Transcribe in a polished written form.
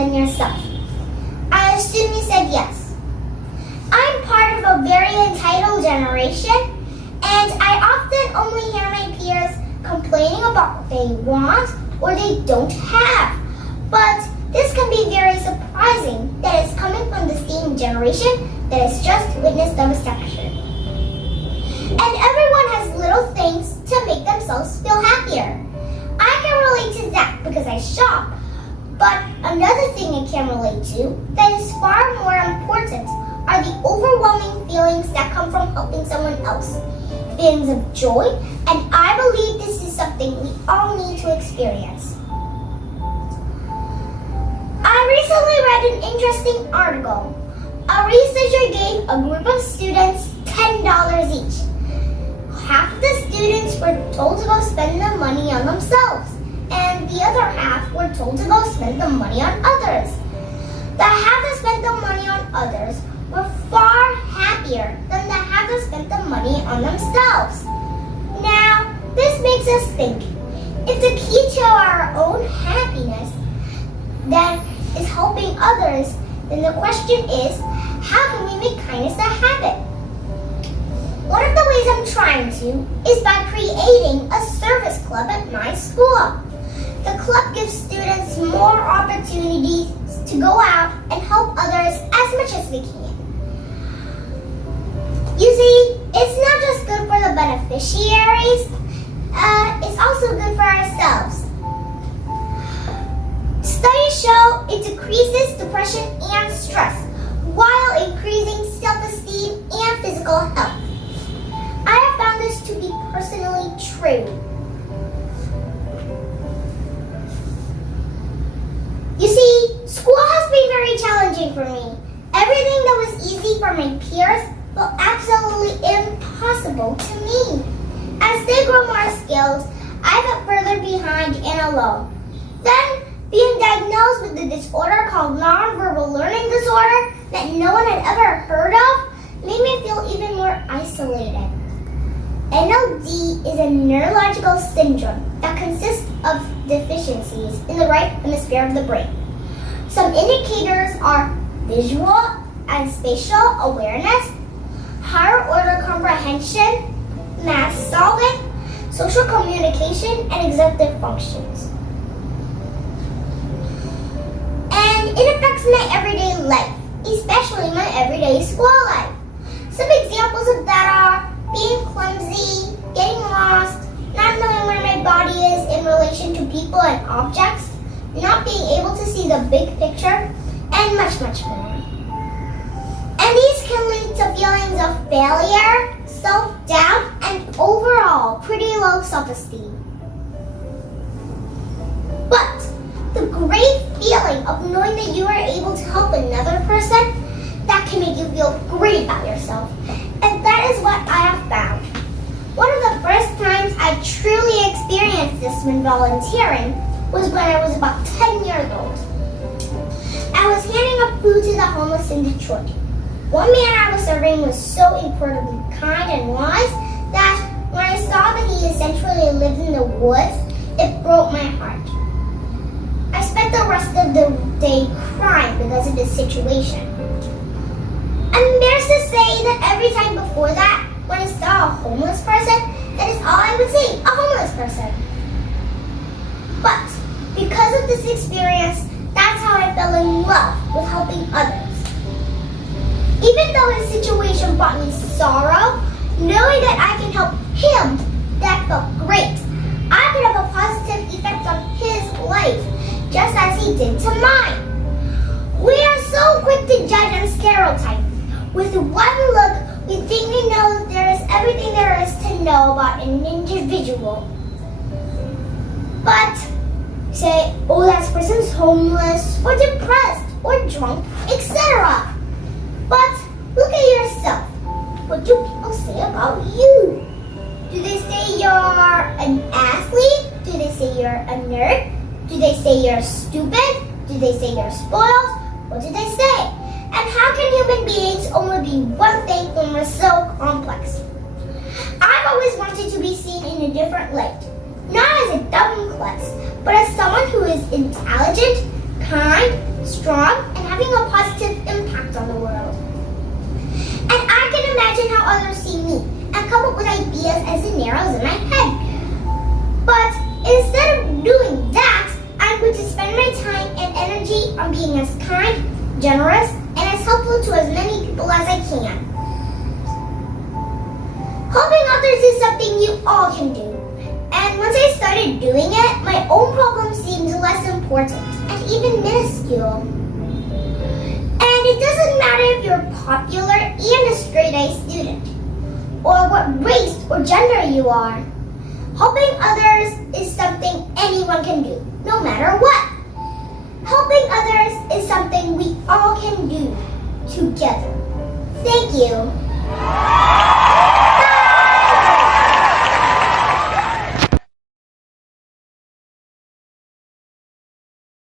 than yourself? I assume you said yes. I'm part of a very entitled generation, and I often only hear my peers complaining about what they want or they don't have. But this can be very surprising that it's coming from the same generation that has just witnessed a recession. And everyone has little things to make themselves feel happier. I can relate to that because I shop. But another thing I can relate to that is far more important are the overwhelming feelings that come from helping someone else. Feelings of joy, and I believe this is something we all need to experience. I recently read an interesting article. A researcher gave a group of students $10 each. Half of the students were told to go spend the money on themselves, and the other half were told to go spend the money on others. The half that spent the money on others were far happier than the half that spent the money on themselves. Now, this makes us think, if the key to our own happiness then is helping others, then the question is, how can we make kindness a habit? One of the ways I'm trying to is by creating a service club at my school. The club gives students more opportunities to go out and help others as much as they can. You see, it's not just good for the beneficiaries, it's also good for ourselves. Studies show it decreases depression and stress while increasing self-esteem and physical health. I have found this to be personally true. You see, school has been very challenging for me. Everything that was easy for my peers felt absolutely impossible to me. As they grow more skilled, I felt further behind and alone. Then, being diagnosed with a disorder called nonverbal learning disorder that no one had ever heard of made me feel even more isolated. NLD is a neurological syndrome that consists of deficiencies in the right hemisphere of the brain. Some indicators are visual and spatial awareness, higher order comprehension, math solving, social communication, and executive functions. And it affects my everyday life, especially my everyday school life. Some examples of that are being clumsy, getting lost, not knowing where my body is in relation to people and objects, not being able to see the big picture, and much, much more. And these can lead to feelings of failure, self-doubt, and overall pretty low self-esteem. But the great feeling of knowing that you are able to help another person, that can make you feel great about yourself. And that is what I have found. One of the first times I truly experienced this when volunteering was when I was about 10 years old. I was handing out food to the homeless in Detroit. One man I was serving was so incredibly kind and wise that when I saw that he essentially lived in the woods, it broke my heart. I spent the rest of the day crying because of this situation. I'm embarrassed to say that every time before that, when I saw a homeless person, that is all I would say, a homeless person. But because of this experience, that's how I fell in love with helping others. Even though his situation brought me sorrow, knowing that I can help him, that felt great. I could have a positive effect on his life, just as he did to mine. We are so quick to judge and stereotype. With one look, we think we know there is everything there is to know about an individual. But say, oh, that person's homeless, or depressed, or drunk, etc. But look at yourself. What do people say about you? Do they say you're an athlete? Do they say you're a nerd? Do they say you're stupid? Do they say you're spoiled? What do they say? And how can human beings only be one thing when we're so complex? I've always wanted to be seen in a different light. Not as a dumb klutz, but as someone who is intelligent, kind, imagine how others see me and come up with ideas and scenarios in my head. But instead of doing that, I'm going to spend my time and energy on being as kind, generous, and as helpful to as many people as I can. Helping others is something you all can do. And once I started doing it, my own problems seemed less important and even minuscule. And it doesn't matter if you're popular and a straight-A student, or what race or gender you are. Helping others is something anyone can do, no matter what. Helping others is something we all can do together. Thank you.